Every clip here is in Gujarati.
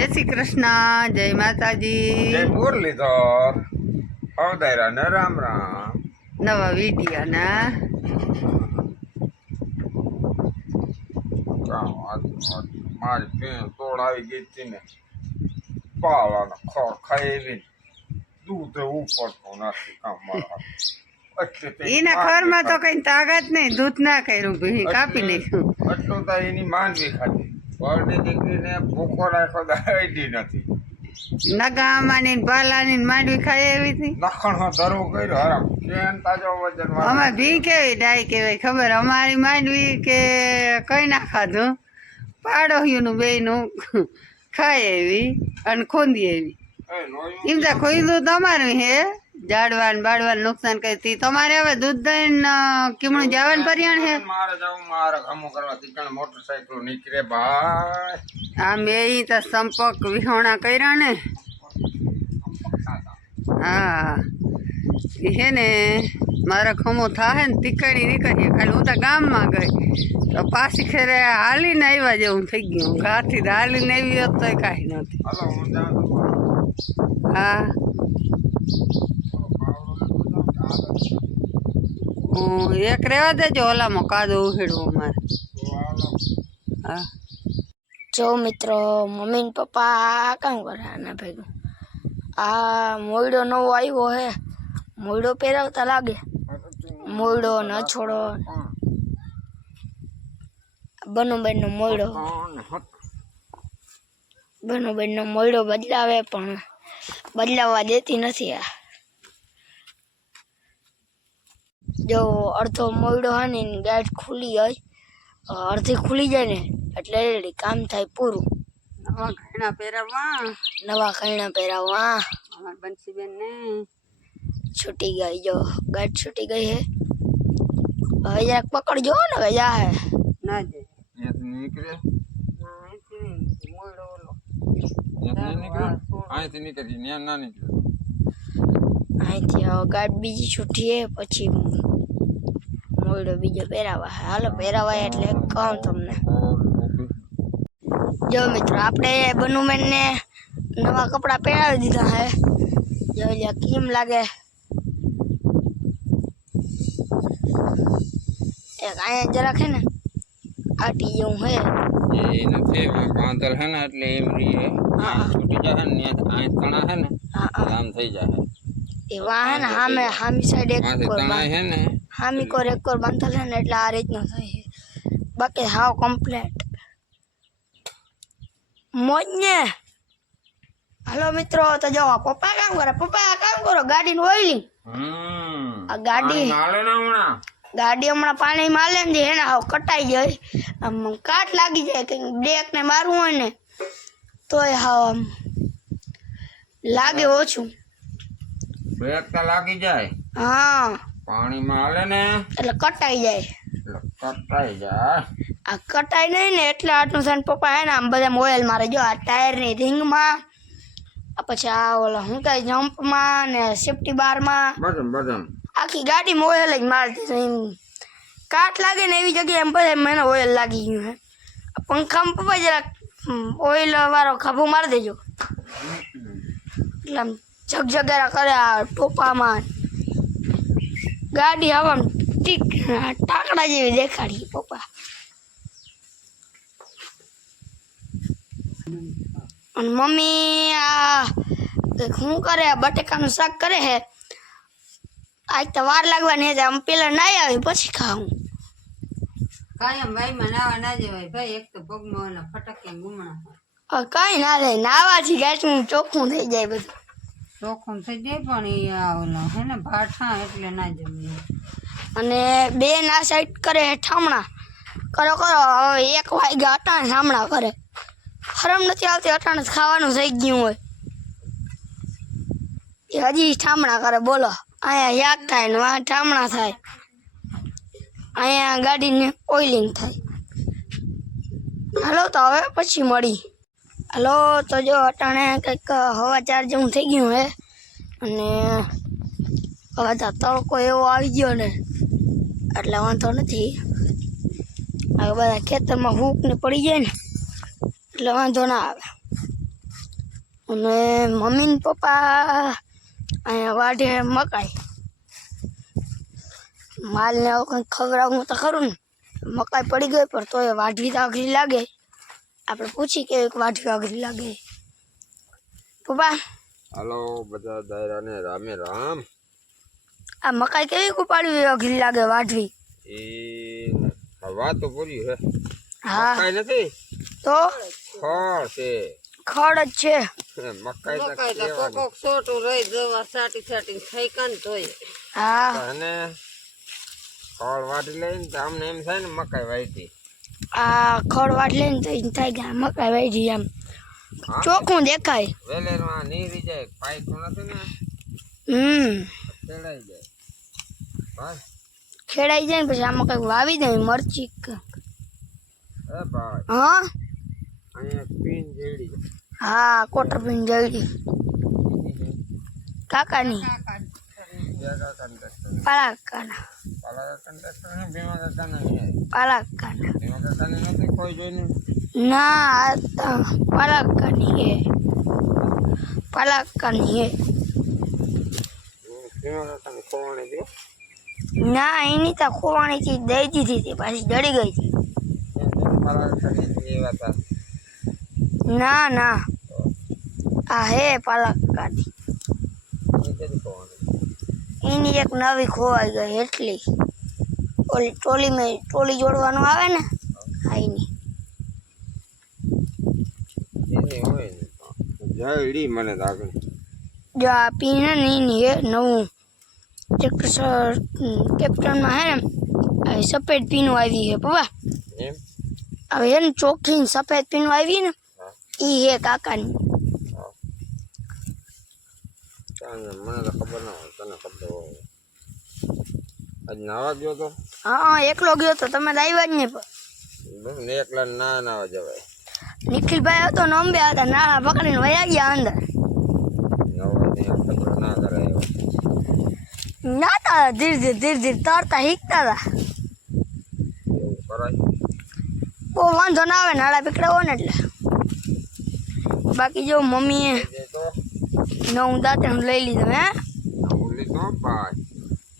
જય શ્રી કૃષ્ણ, જય માતાજી, જય મુરલીધર, અવધારા ને રામ રામ. નવા વિડીયો ના મારી પેન તોડ આવી ગઈ હતી ને પાવાનો ખોર ખાઈ દૂધ ઉપડતું નથી કામ મારા. એના ખરમાં તો કઈ તાકાત નહીં, દૂધ ના કર્યું ભી કાપી નાખ્યું. એટલું તો એની માંડવી ખાધી. બળની દીકરીને ભૂખો રાખ્યો દાડી નથી. નગામાની બાલાની માંડવી ખાઈ એવી હતી. નખણો ધરવો કર્યો હરામ કેન તાજો વજન અમારે ભી કેવી ડાય કેવાય ખબર, અમારી માંડવી કે કઈ ના ખાધું, પાડોશીનું બેયનું ખાય એવી અને ખોંદી એવી. એમ તો ખોઈદું તમારું હે, જાડવાન બાડવાન નુકસાન કરતી તમારે. હવે દૂધ દઈને કીમણું જવાનું પર્યાણ હે. મારે જવું મારે કામો કરવા તીકણ મોટરસાઇકલ નીકળે ભાઈ. આ મેં તો સંપર્ક વિહોણા કર્યા ને. હા એ હે ને મારા ખમો થાય ને તીકણી નીકળીએ. ખાલી હું તો ગામમાં ગઈ તો પાછી ખેરે હાલીને આવ્યા જેવું થઈ ગયું. ઘાથી હાલીને આવી હોત તો કાંઈ નથી. હાલો હું જાઉં છું. હા એક રેવા દેજો, ઓલામાં કાદો ઉહેડવો મારે. હા જો મિત્રો, મમ્મી ને પપ્પા કામ કરે આના ભેગું. આ મોયડો નવો આવ્યો હે, મોયડો પહેરાવતા લાગે. મોયડો ન છોડો, બનુબેન નો મોયડો, બનુબેન નો મોયડો બદલાવે પણ બદલાવવા દેતી નથી. આ જો અડધો મોયડો હે ને ગાંઠ ખુલી હોય, અડધી ખુલી જાય ને એટલે રેડી કામ થાય પૂરું. નવા ઘણા પહેરાવવા, નવા કૈણા પહેરાવવા. અમારા બંસીબેન ને છૂટી ગઈ, જો ગાંઠ છૂટી ગઈ હે. હવે જરાક પકડજો ને હવે જા હે ના જાય. અહીંયાથી નીકળે, ના અહીંથી નહીં, મોયડો ઓલો અહીંયાથી નીકળે, અહીંથી નીકળી ત્યાં ના નીકળે. અહીંથી હવે ગાંઠ બીજી છૂટી હે, પછી મોયડો બીજો પહેરાવા. હાલો પહેરાવાય એટલે કહું તમને. જો મિત્રો, આપણે બનુમેન ને નવા કપડા પહેરાવી દીધા હે. જો કેમ લાગે. એક અહીંયા જરાક હે ને આટી જેવું હે, એ નથી બાંધલ હે ને એટલે એમ રીએ છૂટી જાય ને અહીં તણા હે ને આમ થઈ જાય. એ વાહ હે ને હામે હામી સાઈડ એક આથી તણા હે ને હામી કોર એક કોર બાંધલ હે ને એટલે આ રીતનો થાય. બાકી હાવ કમ્પ્લેટ મોજ ને. હાલો મિત્રો, તો જો પપ્પા કામ કરે. પપ્પા કામ કરો ગાડીનું ઓઇલિંગ. આ ગાડી હમણાં પાણી માલે ને એને હાવ કટાઈ જાય, આમ કાટ લાગી જાય. કે બ્રેક ને મારવું હોય ને તોય હાવ આમ લાગે ઓછું. બ્રેક તો લાગી જાય, હા પાણીમાં હાલે ને એટલે કટાઈ જાય. એટલે કટાઈ જાય. આ કટાઈ નહીં ને એટલે આટલું થાય. પપ્પા હે ને આમ બધા ઓઇલ મારે. જો આ ટાયરની રિંગમાં, પછી આ ઓલા શું કહે જમ્પમાં ને સેફ્ટી બારમાં, બધમ આખી ગાડીમાં ઓઇલ જ મારતી છે. એમ કાટ લાગે ને એવી જગ્યાએ એમ બધા મને ઓઇલ લાગી ગયું હે. પંખામાં પપ્પા જરાક ઓઇલ વાળો ખાભો મારી દેજો એટલે આમ જગજગારા કરે. આ ટોપામાં ગાડી આવા ટીક ટાકડા જેવી દેખાડી પપ્પા. અને મમ્મી આ શું કરે, બટેકાનું શાક કરે હે. આજ તો વાર લાગવાની છે, આમ પેલા નાઈ આવી પછી ખાવું. કાયમ ભાઈમાં નાવા ના જવાય ભાઈ. એક તો પગમાં ઓલા ફટકે ગુમણા હવે કઈ ના લે, નાવાથી ગાંઠનું ચોખ્ખું થઈ જાય બધું. ચોખ્ખું થઈ જાય પણ એ આ ઓલા હે ને ભાઠા એટલે ના જવાય. અને બે ના સાઈડ કરે હે ઠામણા. કરો કરો, હવે 1 વાગ્યા અટાણે ઠામણા કરે. શરમ નથી આવતી, અટાણે ખાવાનું થઈ ગયું હોય એ હજી ઠામણા કરે. બોલો, અહીંયા યાદ થાય ને વાં ઠામણા થાય. અહીંયા ગાડીને ઓઇલિંગ થાય. હાલો તો હવે પછી મળી. હાલો તો જો અટાણે કંઈક 4:15 જેવું થઈ ગયું હે. અને હવે તો તડકો એવો આવી ગયો ને એટલે વાંધો નથી. હવે બધા ખેતરમાં હૂક ને પડી જાય ને એટલે વાંધો ના આવે. અને મમ્મી ને પપ્પા અહીંયા વાઢે મકાઈ. માલને આવું કંઈક ખવડાવવું તો ખરું ને. મકાઈ પડી ગઈ પણ તોય વાઢવી તો અઘરી લાગે. આપણે પૂછી કે વાઢવી અઘરી લાગે. પપ્પા હાલો બધા દાયરાને રામે રામ. આ મકાઈ કેવી ઉપાડવી અઘરી લાગે વાઢવી? એ વાત તો પૂરી હે. હા મકાઈ નથી તો ખડ છે. ખડ જ છે. મકાઈ તો મકાઈ તો કોક છોટું રહી જવા સાટી સાટી થઈ કાન તોય. હા અને ખડ વાટી લઈને તો અમને એમ થાય ને મકાઈ વાટી. આ ખડ વાઢ લઈને તો એમ થાય કે આ મકાઈ વાઢી એમ ચોખ્ખું દેખાય. વેલેરમાં નીરી જાય પાયતું નથી ને ખેડાઈ જાય. ભાઈ ખેડાઈ જાય ને પછી આમાં કંઈક વાવી દે મરચી. એ ભાઈ હા અહીંયા પીન જેડી હા કોટર પીને જલ્દી કાકાની ભેગા કંડક્ટર પાલા કાકાના પાલા કંડક્ટર ને ભીમા કાકાના નહીં. પાલા કાકાના ભીમા કાકાને નથી કોઈ જોઈને. ના આ તો પાલા કાકાની હે. પાલા કાકાની હે. ભીમા કાકાને ખોવાણી દો. ના એની તો ખોવાણી ચીજ દઈ દીધી હતી પાછી જડી ગઈ હતી. પાલા કાકાની એ વાત ના ના આ હે પાલા કાકાની. કદી ખોવાણી એની એક નવી ખોવાઈ ગઈ એટલી. ઓલી ટોલી જોડવાનું આવે ને હા એની. એની હોય ને જડી મને તો આગળ જો આ પીન હે ને એની હે નવું કેપ્ટનમાં હે ને આ સફેદ પીનું આવી હે પપ્પા. એમ હવે હે ને ચોખ્ખી સફેદ પીનું આવી ને હા. ઈ હે કાકાની. મને તો ખબર ના હોય તને ખબર હોય. આજ નાવા ગયો તો હા એકલો ગયો તો તમે તો આવ્યા જ નહીં. બસ ને એકલા ના નાવા જવાય. નિખિલભાઈ હતો ને અંબે હતા નાળા પકડીને વયા ગયા અંદર. નવા ને ખબર ના કરાય. નાતા ધીરે ધીરે તરતા શીખતા હતા. એવું કરાય. બહુ વાંધો ના આવે નાળા પકડાવો ને એટલે. બાકી જો મમ્મીએ એ તો નવું દાંતણ લઈ લીધું હે. ઓલી તો ભાઈ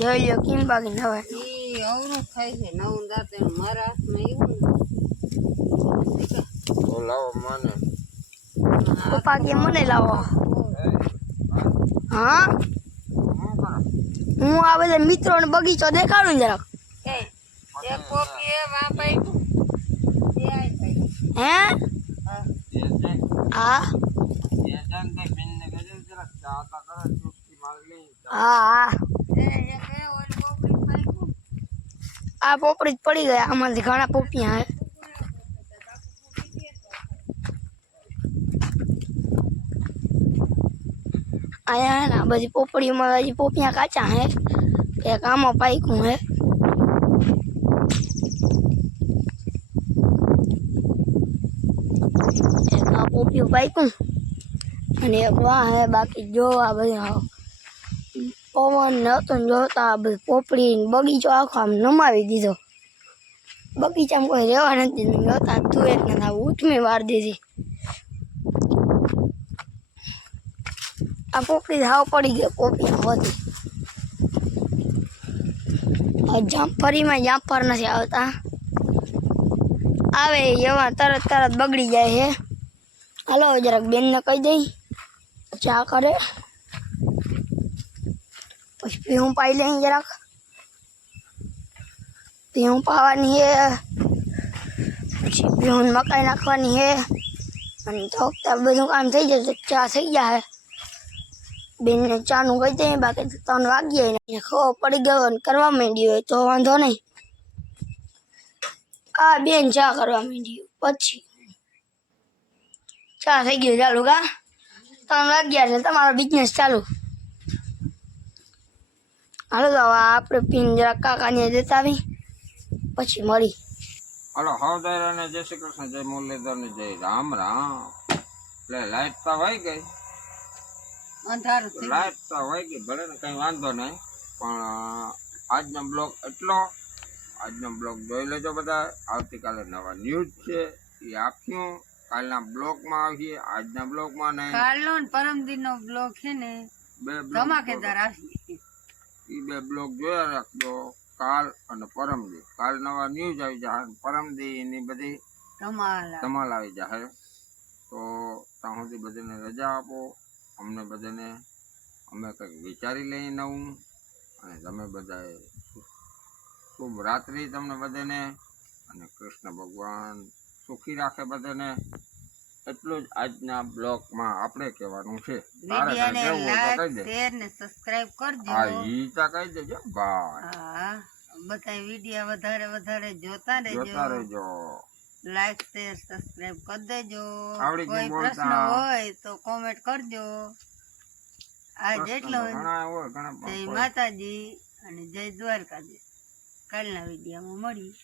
જોઈ લ્યો કેમ બાકી નવે. ઈ અવરું થાય છે નવું દાંતે મારા હાથમાં એવું તો લાવો માને. પપ્પા કે મને લાવો. હા શું કરો? હું આ બધા મિત્રોને બગીચો દેખાડું જરાક. એક કોપી એ વાપાઈ હે એ જાય હા એ જાન દે બિનને ગજે જરા ચાતા કરે ચૂપકી માર લે. હા હા આ પોપડી જ પડી ગયા. આમાંથી ઘણા પોપિયા હે. આયા હે ને આ બધી પોપડીમાં હજી પોપિયા કાચા હે. એક આમાં પાયકું હે. એક આ પોપિયું પાયકું અને એક વાહ હે. બાકી જો આ બધા પવન ને હતો ને જોતા આ બધી પોપડી ને બગીચો આખો આમ નમાવી દીધો. બગીચામાં કોઈ રહેવા નથી દીધું. જોતા તું એક ને ઉઠમી વાર દીધી. આ પોપડી હાવ પડી ગઈ પોપિયા હોતી. જામફળીમાં જામફળ નથી આવતા. આવે એવા તરત બગડી જાય છે. હાલો જરાક બેનને કહી દઈ ચા કરે. પછી પીવું પાઈ લઈ જરાક. પીવું પાવાની હે. પછી પીવું મકાઈ નાખવાની હે. અને તો બધું કામ થઈ જશે. ચા થઈ જાય. બેનને ચાનું કહી દઈએ. બાકી તો 3 વાગ્યે ને ખબર પડી ગયો અને કરવા માંડી હોય તો વાંધો નહીં. આ બેન ચા કરવા માંડી પછી ચા થઈ ગયું ચાલુ કા 3 વાગ્યા ને તમારો બિઝનેસ ચાલુ. હાલો તો હવે આપણે પીન જરાક કાકાને દેતા આવી પછી મળી. હાલો હવદાયરાને જય શ્રી કૃષ્ણ, જય મુરલીધરને જય રામ રામ. એટલે લાઈટ તો વહી ગઈ. અંધારું થઈ લાઈટ તો વહી ગઈ ભલે ને કઈ વાંધો નહીં. પણ આજનો બ્લોગ એટલો. આજનો બ્લોગ જોઈ લેજો બધા. આવતીકાલે નવા ન્યૂઝ છે એ આખ્યું કાલના બ્લોકમાં આવીએ, આજના બ્લોકમાં નહીં. કાલનો ને પરમદિનનો બ્લોગ છે ને બે બ્લોક ધમાકેદાર આવી. એ બે બ્લોક જોયા રાખજો, કાલ અને પરમદી. કાલ નવા ન્યૂઝ આવી જાય, પરમદી એની બધી ધમાલ આવી જાય. તો ત્યાં સુધી બધાને રજા આપો, અમને બધાને અમે કંઈક વિચારી લઈએ નવું. અને તમે બધાએ શુભ રાત્રિ તમને બધાને, અને કૃષ્ણ ભગવાન સુખી રાખે બધાને. એટલું જ આજના બ્લોગમાં આપણે કહેવાનું છે. તારે વિડિયોને કાંઈ કહેવું હોય તો લાઈક કહી દે. શેર ને સબસ્ક્રાઇબ કરજો. હા ઈ તો કહી દેજો ભાઈ, હા બધા વિડિયો વધારે જોતા જોતા રહેજો. રહેજો. લાઈક શેર સબસ્ક્રાઇબ કરી દેજો. આવડી કોઈ ગયું બોલતા. પ્રશ્ન હોય તો કોમેન્ટ કરજો. આ જેટલો ઘણા હોય, ઘણા જય પણ હોય. માતાજી અને જય દ્વારકાધીશ. કાલના વિડીયોમાં મળી.